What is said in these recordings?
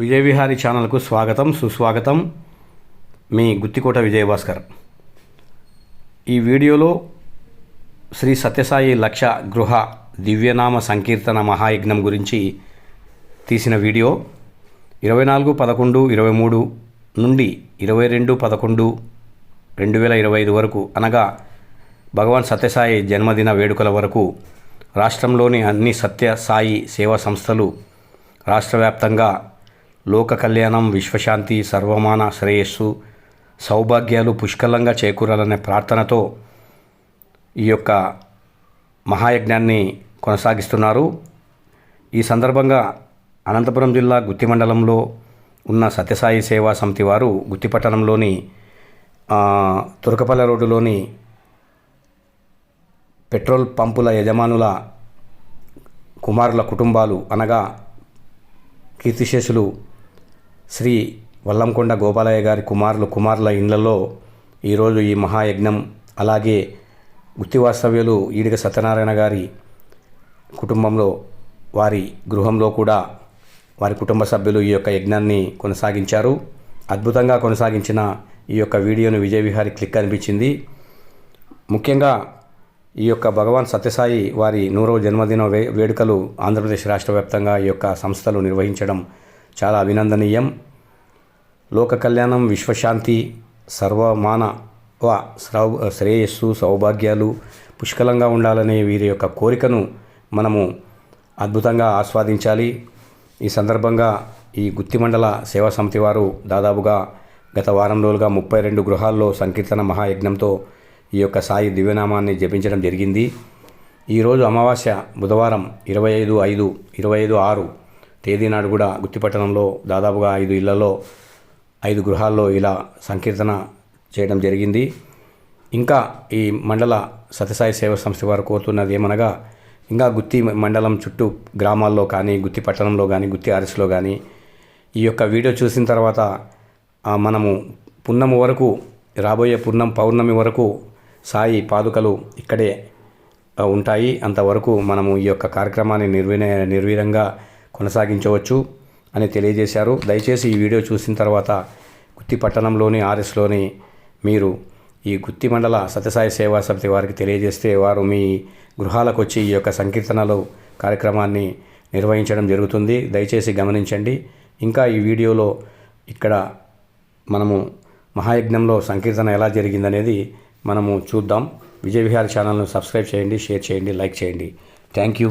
విజయవిహారి ఛానల్కు స్వాగతం సుస్వాగతం. మీ గుత్తికోట విజయభాస్కర్. ఈ వీడియోలో శ్రీ సత్యసాయి లక్ష గృహ దివ్యనామ సంకీర్తన మహాయజ్ఞం గురించి తీసిన వీడియో. ఇరవై నాలుగు పదకొండు ఇరవై మూడు నుండి ఇరవై రెండు పదకొండు రెండు వేల ఇరవై ఐదు వరకు అనగా భగవాన్ సత్యసాయి జన్మదిన వేడుకల వరకు రాష్ట్రంలోని అన్ని సత్యసాయి సేవా సంస్థలు రాష్ట్ర వ్యాప్తంగా లోక కళ్యాణం విశ్వశాంతి సర్వమాన శ్రేయస్సు సౌభాగ్యాలు పుష్కలంగా చేకూరాలనే ప్రార్థనతో ఈ యొక్క మహాయజ్ఞాన్ని కొనసాగిస్తున్నారు. ఈ సందర్భంగా అనంతపురం జిల్లా గుత్తి మండలంలో ఉన్న సత్యసాయి సేవా సమితి వారు గుత్తిపట్టణంలోని తురకపల్లె రోడ్డులోని పెట్రోల్ పంపుల యజమానుల కుమారుల కుటుంబాలు అనగా కీర్తిశేషులు శ్రీ వల్లంకొండ గోపాలయ్య గారి కుమారులు కుమారుల ఇండ్లలో ఈరోజు ఈ మహాయజ్ఞం. అలాగే గుత్తివాస్తవ్యులు ఈడిగ సత్యనారాయణ గారి కుటుంబంలో వారి గృహంలో కూడా వారి కుటుంబ సభ్యులు ఈ యొక్క యజ్ఞాన్ని కొనసాగించారు. అద్భుతంగా కొనసాగించిన ఈ యొక్క వీడియోను విజయవిహారి క్లిక్ అనిపించింది. ముఖ్యంగా ఈ యొక్క భగవాన్ సత్యసాయి వారి నూరవ జన్మదిన వే వేడుకలు ఆంధ్రప్రదేశ్ రాష్ట్ర వ్యాప్తంగా ఈ యొక్క సంస్థలు నిర్వహించడం చాలా అభినందనీయం. లోక కళ్యాణం విశ్వశాంతి సర్వమానవ శ్రౌ శ్రేయస్సు సౌభాగ్యాలు పుష్కలంగా ఉండాలనే వీరి యొక్క కోరికను మనము అద్భుతంగా ఆస్వాదించాలి. ఈ సందర్భంగా ఈ గుత్తిమండల సేవా సమితి వారు దాదాపుగా గత వారం రోజులుగా ముప్పై రెండు గృహాల్లో సంకీర్తన మహాయజ్ఞంతో ఈ యొక్క సాయి దివ్యనామాన్ని జపించడం జరిగింది. ఈరోజు అమావాస్య బుధవారం ఇరవై ఐదు ఐదు ఇరవై ఐదు ఆరు తేదీ నాడు కూడా గుత్తిపట్టణంలో దాదాపుగా ఐదు ఇళ్ళలో ఐదు గృహాల్లో ఇలా సంకీర్తన చేయడం జరిగింది. ఇంకా ఈ మండల సత్యసాయి సేవ సంస్థ వారు కోరుతున్నది ఏమనగా ఇంకా గుత్తి మండలం చుట్టూ గ్రామాల్లో కానీ గుత్తి పట్టణంలో కానీ గుత్తి ఆర్ఎస్లో కానీ ఈ యొక్క వీడియో చూసిన తర్వాత మనము పున్నము వరకు రాబోయే పున్నం పౌర్ణమి వరకు సాయి పాదుకలు ఇక్కడే ఉంటాయి. అంతవరకు మనము ఈ యొక్క కార్యక్రమాన్ని నిర్విన నిర్వీరంగా కొనసాగించవచ్చు. అని తెలియజేశారు. దయచేసి ఈ వీడియో చూసిన తర్వాత గుత్తి పట్టణంలోని ఆర్ఎస్లోని మీరు ఈ గుత్తి మండల సత్యసాయి సేవా సమితి వారికి తెలియజేస్తే వారు మీ గృహాలకు వచ్చి ఈ యొక్క సంకీర్తనలు కార్యక్రమాన్ని నిర్వహించడం జరుగుతుంది. దయచేసి గమనించండి. ఇంకా ఈ వీడియోలో ఇక్కడ మనము మహాయజ్ఞంలో సంకీర్తన ఎలా జరిగిందనేది మనము చూద్దాం. విజయ విహార్ ఛానల్ను సబ్స్క్రైబ్ చేయండి షేర్ చేయండి లైక్ చేయండి. Thank you.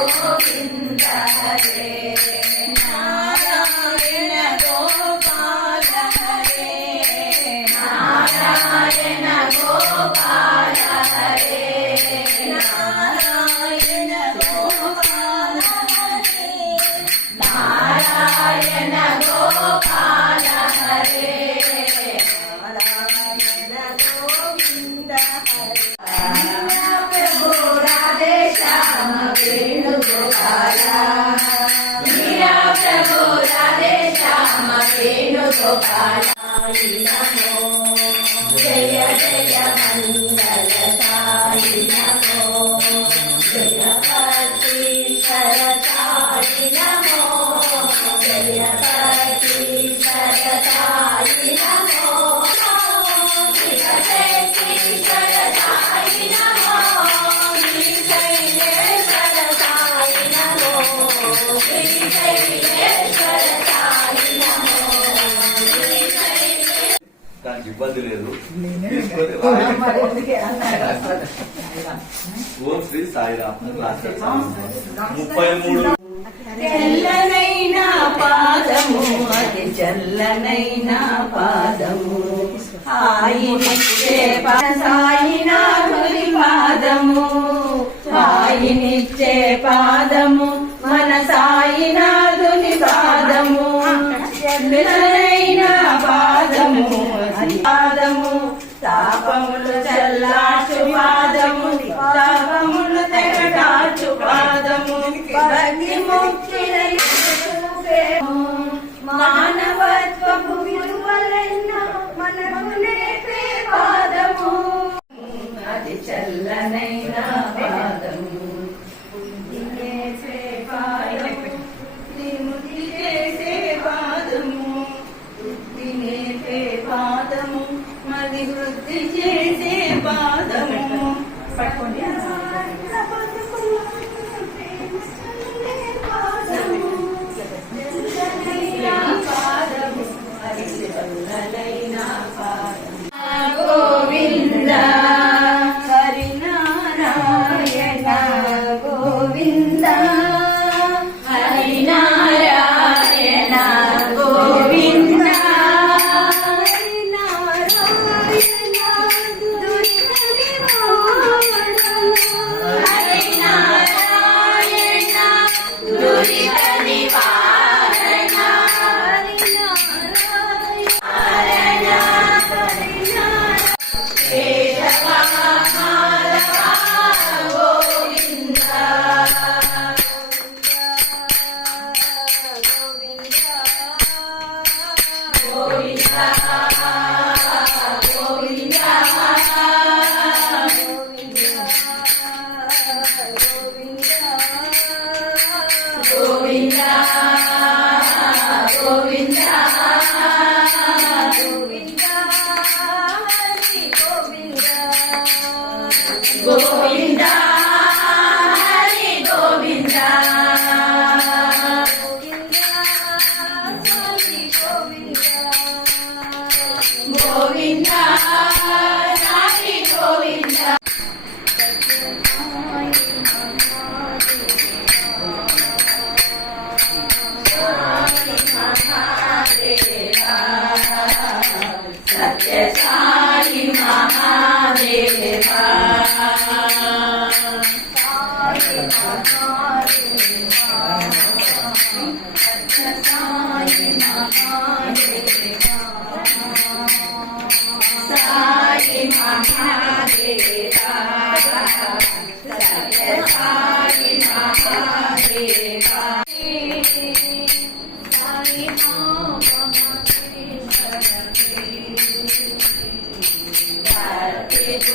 Govinda Hare. Gopala. దానికి ఇబ్బంది లేదు. ఓం శ్రీ సాయిరామ్ ముప్పై మూడు. తెల్లనైన పాదము అది చల్లనైన పాదము. పా- సాయినాథుని పాదము. హాయినిచ్చే పాదము మన సాయినాథుని పాదము. తెల్లనైన పాదము పాదము తాపములు చల్లాచు పాదము తాపములు తెగటాచు పాదము. భక్తి ముక్తులను మానవత్వపు విలువలెన్నో మనకు నేర్పే పాదము. అది చల్లనైనా చేసే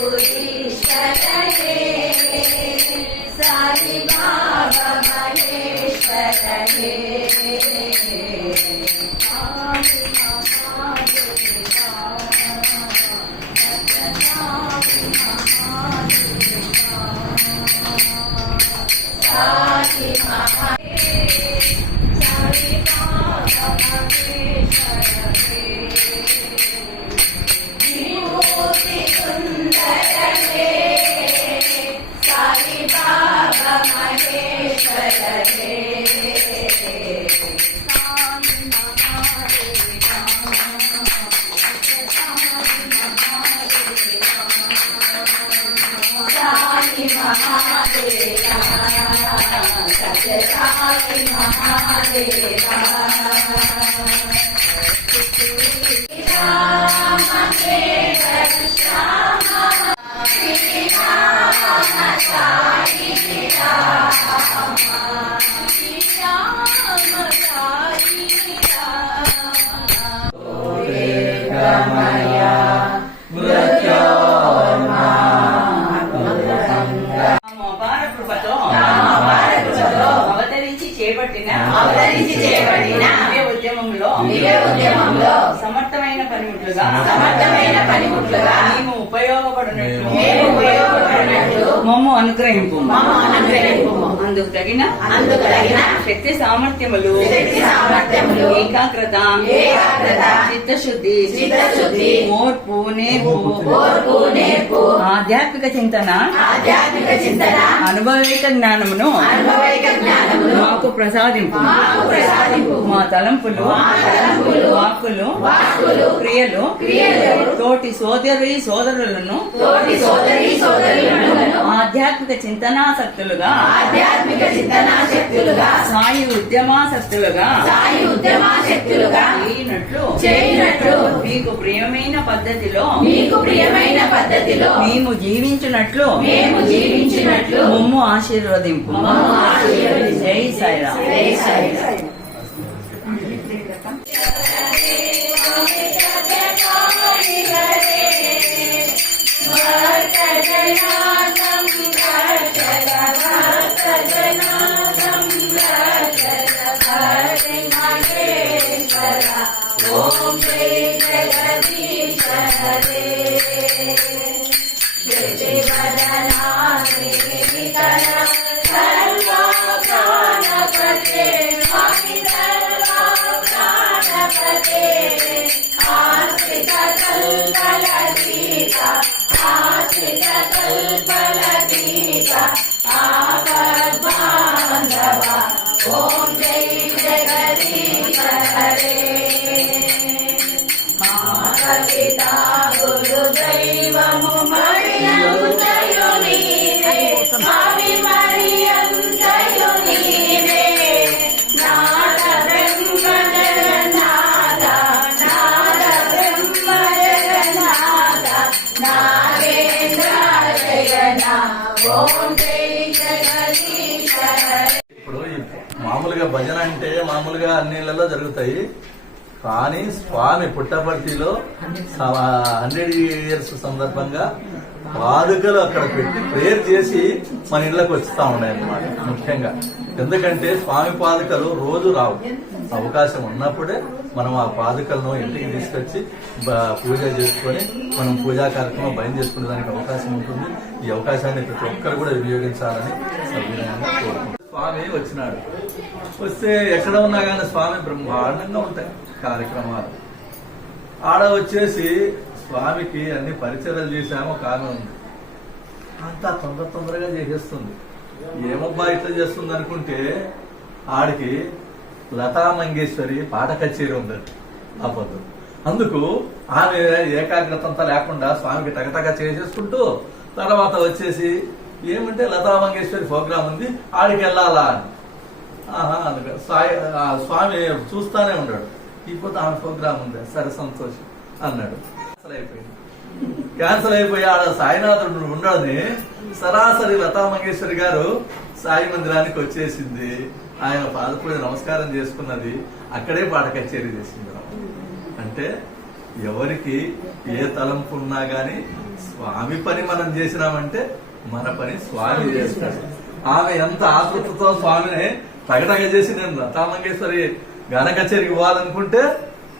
Lord. మేము ఉపయోగపడినట్లు మేము ఉపయోగపడినట్లు మమ్ము అనుగ్రహింపు మమ్మ అనుగ్రహింపుము. అందుకు తగిన శక్తి సామర్థ్యములు. ఏకాగ్రత. ఏకాగ్రత, చిత్తశుద్ధి. చిత్తశుద్ధి, ఓర్పు నేర్పు. ఆధ్యాత్మిక చింతన. ఆధ్యాత్మిక చింతన. అనుభవిక జ్ఞానమును. మాకు ప్రసాదింపు. మా తలంపులు. వాక్కులు. వాక్కులు, క్రియలు. క్రియలు, తోటి సోదరి సోదరులను. తోటి సోదరి సోదరులను. ఆధ్యాత్మిక చింతనాసక్తులుగా ఆధ్యాత్మిక చింతనా శక్తులుగా. సాయి ఉద్యమాసక్తులుగా సాయి ఉద్యమా శక్తులుగా. అయినట్లు చేయనట్లు మీకు ప్రియమైన పద్ధతిలో మీకు ప్రియమైన పద్ధతిలో. మేము జీవించినట్లు. మేము జీవించినట్లు. మమ్ము ఆశీర్వదింపు. మమ్ము ఆశీర్వదించు. జై సాయిరామ్. జై ఇప్పుడు మామూలుగా భజన అంటే మామూలుగా అన్నిళ్ళలో జరుగుతాయి. కానీ స్వామి పుట్టపర్తిలో హండ్రెడ్ ఇయర్స్ సందర్భంగా పాదుకలు అక్కడ పెట్టి ప్రేయర్ చేసి మన ఇళ్ళకి వస్తూ ఉన్నాయి అన్నమాట ముఖ్యంగా. ఎందుకంటే స్వామి పాదుకలు రోజు రావు. అవకాశం ఉన్నప్పుడే మనం ఆ పాదుకలను ఇంటికి తీసుకొచ్చి పూజ చేసుకొని మనం పూజా కార్యక్రమం భయం చేసుకునే దానికి అవకాశం ఉంటుంది. ఈ అవకాశాన్ని ప్రతి ఒక్కరు కూడా వినియోగించాలని సవినయంగా కోరుకుంటున్నాను. స్వామి వచ్చినాడు. వస్తే ఎక్కడ ఉన్నా కానీ స్వామి బ్రహ్మాండంగా ఉంటాయి కార్యక్రమాలు. ఆడ వచ్చేసి స్వామికి అన్ని పరిచయాలు చేశాము కానీ ఉంది. అంతా తొందర తొందరగా చేసేస్తుంది. ఏమబ్బా ఇట్లా చేస్తుంది అనుకుంటే ఆడికి లతా మంగేశ్వరి పాట కచేరీ ఉందండి ఆ పొద్దు అందుకు ఆమె ఏకాగ్రత అంతా లేకుండా స్వామికి టగటగా చేసేసుకుంటూ తర్వాత వచ్చేసి ఏమంటే లతా మంగేశ్వరి ప్రోగ్రాం ఉంది ఆడికి వెళ్ళాలా అని. ఆహా స్వామి చూస్తానే ఉన్నాడు. ఇప్పుడు ఆమె ప్రోగ్రామ్ ఉంది. సరే సంతోషం అన్నాడు. క్యాన్సల్ అయిపోయింది. క్యాన్సల్ అయిపోయి ఆడ సాయినాథుడు ఉండడని సరాసరి లతా మంగేశ్వరి గారు సాయి మందిరానికి వచ్చేసింది. ఆయన పాదపూజ నమస్కారం చేసుకున్నది. అక్కడే పాట కచేరీ చేసింది అంటే ఎవరికి ఏ తలంపు ఉన్నా గాని స్వామి పని మనం చేసినామంటే మన పని స్వామి చేస్తాడు. ఆమె ఎంత ఆతృతతో స్వామిని తగటగ చేసి నేను లతా మంగేశ్వరి గాన కచేరికి పోవాలనుకుంటే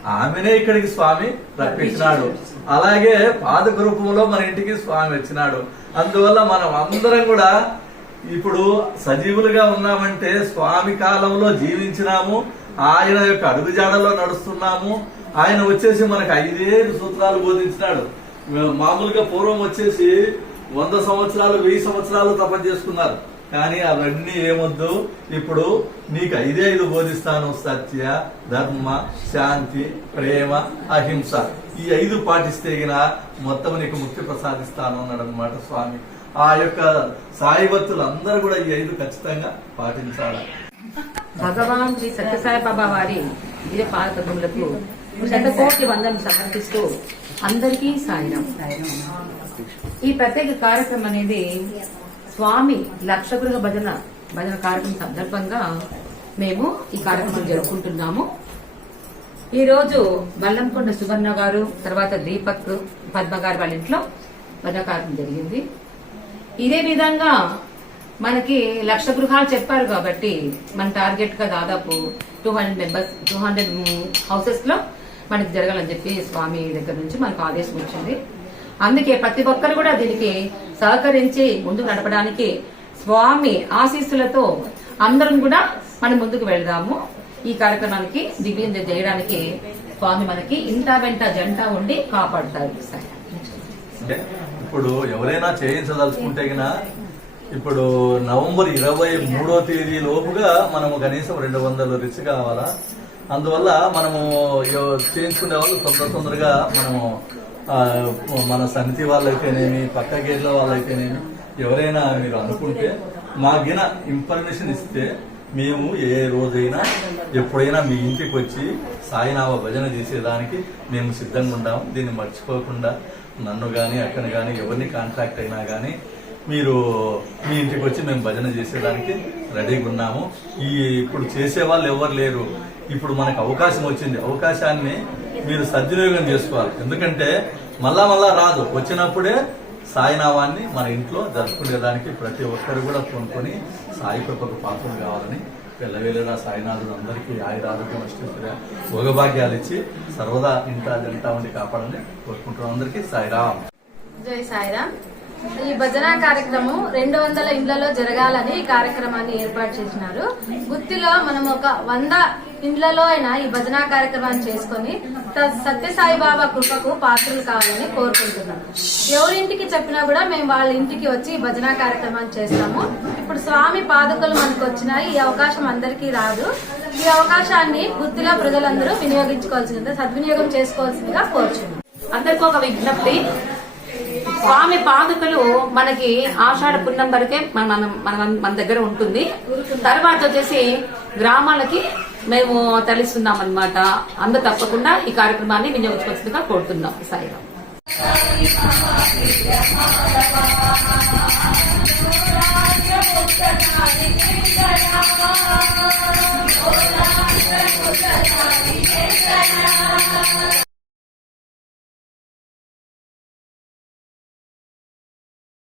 ఆమెనే ఇక్కడికి స్వామి రప్పించినాడు. అలాగే పాదక రూపంలో మన ఇంటికి స్వామి వచ్చినాడు. అందువల్ల మనం అందరం కూడా ఇప్పుడు సజీవులుగా ఉన్నామంటే స్వామి కాలంలో జీవించినాము ఆయన యొక్క అడుగుజాడలో నడుస్తున్నాము. ఆయన వచ్చేసి మనకు ఐదేడు సూత్రాలు బోధించినాడు. మామూలుగా పూర్వం వచ్చేసి వంద సంవత్సరాలు వెయ్యి సంవత్సరాలు తపన చేసుకున్నారు. కానీ అవన్నీ ఏమొద్దు? ఇప్పుడు నీకు ఐదే ఐదు బోధిస్తాను సత్య ధర్మ శాంతి ప్రేమ అహింస. ఈ ఐదు పాటిస్తే గిన మొత్తం నీకు ముక్తి ప్రసాదిస్తాను అన్నాడు అనమాట స్వామి. ఆ యొక్క సాయి భక్తులు అందరూ కూడా ఈ ఐదు ఖచ్చితంగా పాటించాలి. భగవాన్ శ్రీ సత్యసాయి బాబా వారి దివ్య పాదపద్మములకు శతకోటి వందలు సమర్పిస్తూ అందరికీ సాయం ఈ ప్రత్యేక కార్యక్రమం అనేది స్వామి లక్ష గృహ భజన భజన కార్యక్రమం సందర్భంగా మేము ఈ కార్యక్రమం జరుపుకుంటున్నాము. ఈ రోజు బల్లంకొండ సువర్ణ గారు తర్వాత దీపక్ పద్మ గారు వాళ్ళ ఇంట్లో భజన కార్యక్రమం జరిగింది. ఇదే విధంగా మనకి లక్ష గృహాలు చెప్పారు కాబట్టి మన టార్గెట్గా దాదాపు two hundred members two hundred హౌసెస్లో మనకి జరగాలని చెప్పి స్వామి దగ్గర నుంచి మనకు ఆదేశం వచ్చింది. అందుకే ప్రతి ఒక్కరు కూడా దీనికి సహకరించి ముందుకు నడపడానికి స్వామి ఆశీస్సులతో అందరం కూడా మనం ముందుకు వెళదాము. ఈ కార్యక్రమానికి దివ్యం చేయడానికి స్వామి మనకి ఇంట వెంట జంట ఉండి కాపాడుతారు. ఇప్పుడు ఎవరైనా చేయించదలుచుకుంటే ఇప్పుడు నవంబర్ ఇరవై మూడో తేదీ లోపుగా మనము కనీసం రెండు వందలు రిచ్ కావాలా? అందువల్ల మనము చేయించుకునే వాళ్ళు తొందర తొందరగా మనము మన సమితి వాళ్ళైతేనేమి పక్క గేట్ల వాళ్ళైతేనేమి ఎవరైనా మీరు అనుకుంటే మాకిన ఇన్ఫర్మేషన్ ఇస్తే మేము ఏ రోజైనా ఎప్పుడైనా మీ ఇంటికి వచ్చి సాయినామ భజన చేసేదానికి మేము సిద్ధంగా ఉంటాము దీన్ని మర్చిపోకుండా నన్ను కానీ అక్కని కానీ ఎవరిని కాంటాక్ట్ అయినా కానీ మీరు మీ ఇంటికి వచ్చి మేము భజన చేసేదానికి రెడీగా ఉన్నాము. ఈ ఇప్పుడు చేసే వాళ్ళు ఎవరు లేరు. ఇప్పుడు మనకు అవకాశం వచ్చింది. అవకాశాన్ని మీరు సద్వినియోగం చేసుకోవాలి. ఎందుకంటే మళ్ళా మళ్ళా రాదు. వచ్చినప్పుడే సాయినామాన్ని మన ఇంట్లో జరుపుకునేదానికి ప్రతి ఒక్కరు కూడా కొనుక్కొని సాయి కృపకు పాత్రలు కావాలని వెళ్ళవేళలా సాయినాథుడు అందరికీ ఆయురారోగ్యం అష్టైశ్వర్య భోగభాగ్యాలు ఇచ్చి సర్వదా ఇంట జంట ఉండి కాపాడాలని కోరుకుంటున్నాం అందరికీ. సాయిరామ్. జై సాయిరామ్. ఈ భజన కార్యక్రమం రెండు వందల ఇండ్లలో జరగాలని ఈ కార్యక్రమాన్ని ఏర్పాటు చేసినారు. గుత్తిలో మనం ఒక వంద ఇండ్లలో అయినా ఈ భజన కార్యక్రమాన్ని చేసుకొని త- సత్యసాయి బాబా కృపకు పాత్రలు కావాలని కోరుకుంటున్నాం. ఎవరింటికి చెప్పినా కూడా మేము వాళ్ళ ఇంటికి వచ్చి ఈ భజన కార్యక్రమాన్ని చేస్తాము. ఇప్పుడు స్వామి పాదుకలు మనకు వచ్చినాయి. ఈ అవకాశం అందరికీ రాదు. ఈ అవకాశాన్ని బుద్ధిగా ప్రజలందరూ వినియోగించుకోవాల్సిందిగా సద్వినియోగం చేసుకోవాల్సిందిగా కోరుచున్నాం. అందరికీ ఒక విజ్ఞప్తి. స్వామి పాదుకలు మనకి ఆషాఢ పున్నం వరకే మన- మన మన దగ్గర ఉంటుంది. తర్వాత వచ్చేసి గ్రామాలకి మేము తరలిస్తున్నాం అనమాట అందరూ తప్పకుండా ఈ కార్యక్రమాన్ని వినియోగించుకోవాల్సిందిగా కోరుతున్నాం. సాయిరాం